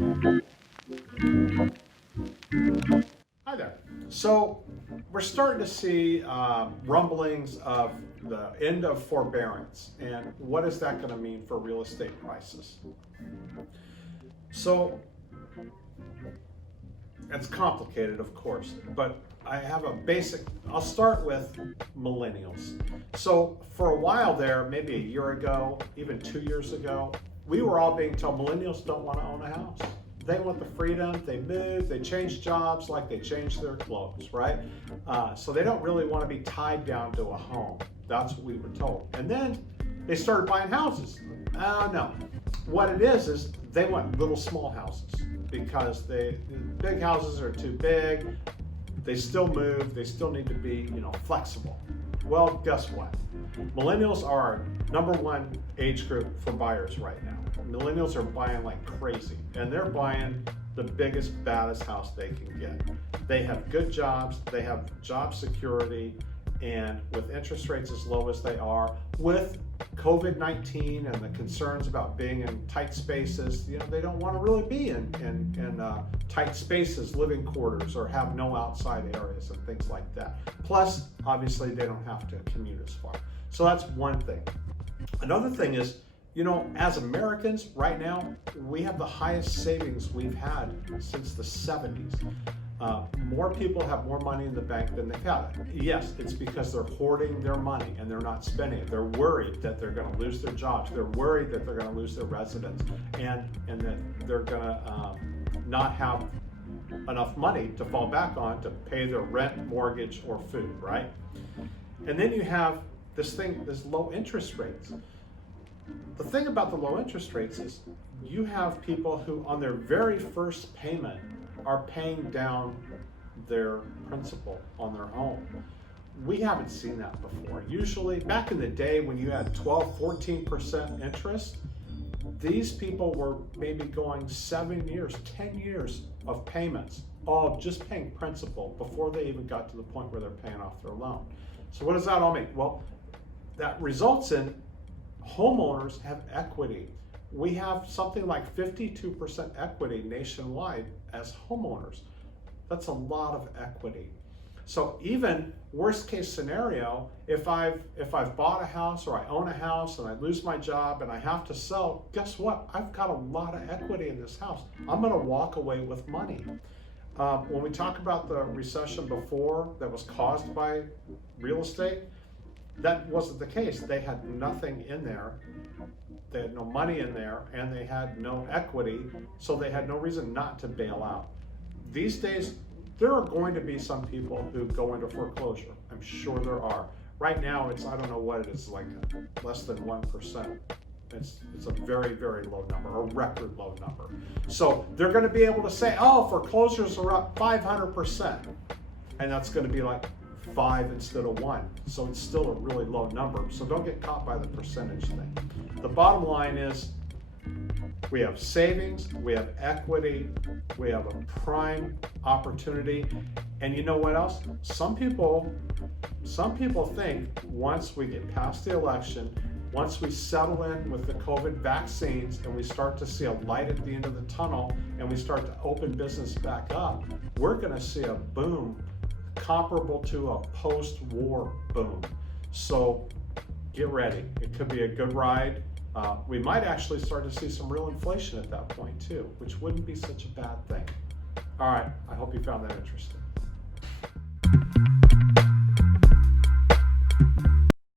Hi there. So we're starting to see rumblings of the end of forbearance, and what is that going to mean for real estate prices? So it's complicated, of course, but I have a basic. I'll start with millennials. So for a while there, maybe a year ago, even 2 years ago, we were all being told millennials don't want to own a house. They want the freedom, they move, they change jobs like they change their clothes, right? So they don't really want to be tied down to a home. That's what we were told. And then they started buying houses. No. What it is they want little small houses because big houses are too big. They still move, they still need to be, flexible. Well, guess what? Millennials are our number one age group for buyers right now. Millennials are buying like crazy, and they're buying the biggest, baddest house they can get. They have good jobs, they have job security, and with interest rates as low as they are, with COVID-19 and the concerns about being in tight spaces, they don't want to really be in tight spaces, living quarters, or have no outside areas and things like that. Plus, obviously, they don't have to commute as far. So that's one thing. Another thing is, as Americans right now, we have the highest savings we've had since the 70s. More people have more money in the bank than they've had. Yes, it's because they're hoarding their money and they're not spending it. They're worried that they're going to lose their jobs. They're worried that they're going to lose their residence and that they're going to not have enough money to fall back on to pay their rent, mortgage, or food, right? And then you have this low interest rates. The thing about the low interest rates is you have people who on their very first payment are paying down their principal on their home. We haven't seen that before. Usually, back in the day when you had 12, 14% interest, these people were maybe going 7 years, 10 years of payments, all just paying principal before they even got to the point where they're paying off their loan. So what does that all mean? Well, that results in homeowners have equity. We have something like 52% equity nationwide as homeowners. That's a lot of equity. So even worst case scenario, if I've bought a house or I own a house and I lose my job and I have to sell, guess what? I've got a lot of equity in this house. I'm going to walk away with money. When we talk about the recession before that was caused by real estate, that wasn't the case. They had nothing in there. They had no money in there, and they had no equity, so they had no reason not to bail out. These days, there are going to be some people who go into foreclosure. I'm sure there are. Right now, I don't know what it is, like less than 1%. It's a very, very low number, a record low number. So they're going to be able to say, oh, foreclosures are up 500%. And that's going to be like 5 instead of 1. So it's still a really low number. So don't get caught by the percentage thing. The bottom line is we have savings, we have equity, we have a prime opportunity. And you know what else? Some people think once we get past the election, once we settle in with the COVID vaccines and we start to see a light at the end of the tunnel and we start to open business back up, we're going to see a boom comparable to a post-war boom. So get ready. It could be a good ride. We might actually start to see some real inflation at that point too, which wouldn't be such a bad thing. All right, I hope you found that interesting.